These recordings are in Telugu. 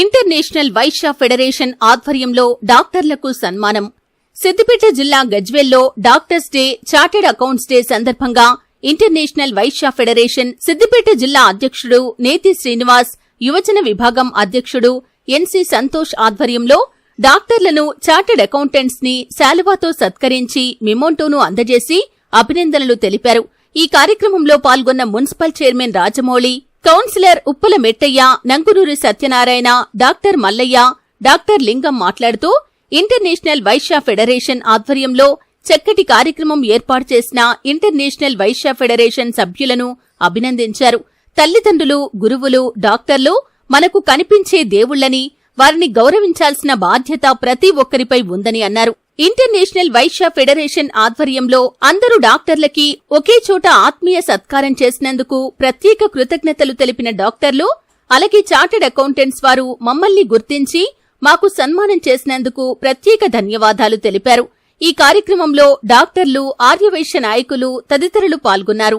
ఇంటర్నేషనల్ వైశ్య ఫెడరేషన్ ఆధ్వర్యంలో డాక్టర్లకు సన్మానం. సిద్దిపేట జిల్లా గజ్వెల్లో doctors day chartered accounts day సందర్భంగా ఇంటర్నేషనల్ వైశ్య ఫెడరేషన్ సిద్దిపేట జిల్లా అధ్యక్షుడు నేతి శ్రీనివాస్ యువజన విభాగం అధ్యక్షుడు ఎన్సి సంతోష్ ఆధ్వర్యంలో డాక్టర్లను చార్టెడ్ అకౌంటెంట్స్ని శాలువాతో సత్కరించి మిమోంటోను అందజేసి అభినందనలు తెలిపారు. ఈ కార్యక్రమంలో పాల్గొన్న municipal chairman Rajamouli councillor Uppula Mettaiah Nangunuri Satyanarayana doctor Mallaiah doctor Lingam మాట్లాడుతూ ఇంటర్నేషనల్ వైశ్య ఫెడరేషన్ ఆధ్వర్యంలో చక్కటి కార్యక్రమం ఏర్పాటు చేసిన ఇంటర్నేషనల్ వైశ్య ఫెడరేషన్ సభ్యులను అభినందించారు. తల్లిదండ్రులు గురువులు డాక్టర్లు మనకు కనిపించే దేవుళ్ళని వారిని గౌరవించాల్సిన బాధ్యత ప్రతి ఒక్కరిపై ఉందని అన్నారు. ఇంటర్నేషనల్ వైశ్య ఫెడరేషన్ ఆధ్వర్యంలో అందరు డాక్టర్లకి ఒకే చోట ఆత్మీయ సత్కారం చేసినందుకు ప్రత్యేక కృతజ్ఞతలు తెలిపిన డాక్టర్లు అలాగే చార్టెడ్ అకౌంటెంట్స్ వారు మమ్మల్ని గుర్తించి మాకు సన్మానం చేసినందుకు ప్రత్యేక ధన్యవాదాలు తెలిపారు. ఈ కార్యక్రమంలో డాక్టర్లు ఆర్యవైశ్య నాయకులు తదితరులు పాల్గొన్నారు.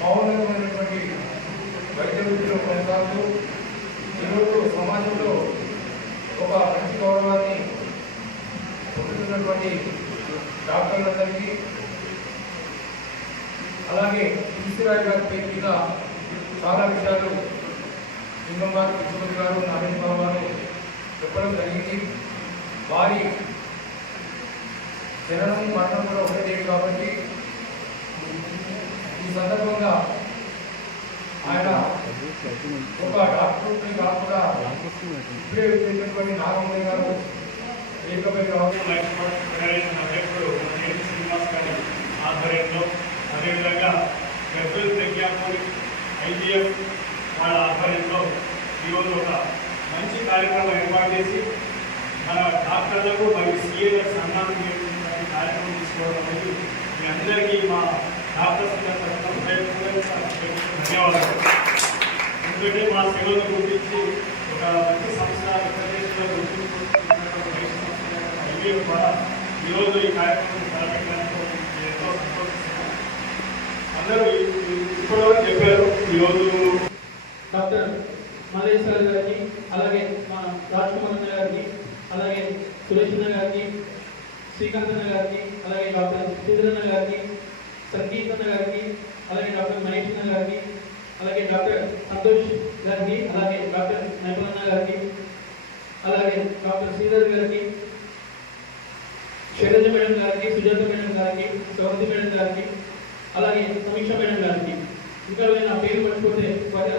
మౌనమైనటువంటి వైద్య విద్యలో కొనసాగుతూ ఈరోజు సమాజంలో ఒక మంచి గౌరవాన్ని పొందుతున్నటువంటి డాక్టర్లందరికీ అలాగే తులసిరాజు గారి పేరు మీద చాలా విషయాలు లింగం గారు కృష్ణపతి గారు నారాయణ బాబు గారు చెప్పడం జరిగింది. వారి జననం మరణం కూడా ఒకటే కాబట్టి ఈ సందర్భంగా ఆయన ఒక డాక్టర్ని కాకుండా ఇప్పుడే వచ్చేటటువంటి నాగమణి గారు ఏకపై అధ్యక్షుడు శ్రీనివాస్ గారి ఆధ్వర్యంలో అదేవిధంగా గజ్వల్ ప్రజ్ఞాపూర్ ఐజీఎఫ్ వాళ్ళ ఆధ్వర్యంలో ఈరోజు ఒక మంచి కార్యక్రమం ఏర్పాటు చేసి మన డాక్టర్లకు మరియు సీఏలకు సన్మానం చేస్తున్న కార్యక్రమం తీసుకోవడం అనేది మీ అందరికీ మా ధన్యవాదాలు ఎందుకంటే మా సేవలను గుర్తించి ఒక మంచి సంస్థ ఆంధ్రప్రదేశ్లో గుర్తించుకుంటున్నటువంటి ద్వారా ఈరోజు ఈ కార్యక్రమం తలపెట్టడానికి ఎంతో సంతోషిస్తున్నాను అందరూ ఈ- ఇప్పటివరకు చెప్పారు ఈరోజు డాక్టర్ మల్లేశ్వర గారికి అలాగే మా రాజ్ కుమార్ గారికి అలాగే సురేష్ అన్న గారికి శ్రీకాంత్ అన్న గారికి అలాగే డాక్టర్ శ్రీధరన్న గారికి సంగీత్ అన్న గారికి అలాగే డాక్టర్ మహేష్ అన్న గారికి అలాగే డాక్టర్ సంతోష్ గారికి అలాగే డాక్టర్ నైపులన్న గారికి అలాగే డాక్టర్ శ్రీధర్ గారికి శైలజ మేడం గారికి సుజాత మేడం గారికి సౌంతి మేడం గారికి అలాగే సమీక్ష మేడం గారికి ఇంకా నా పేరు మర్చిపోతే వారి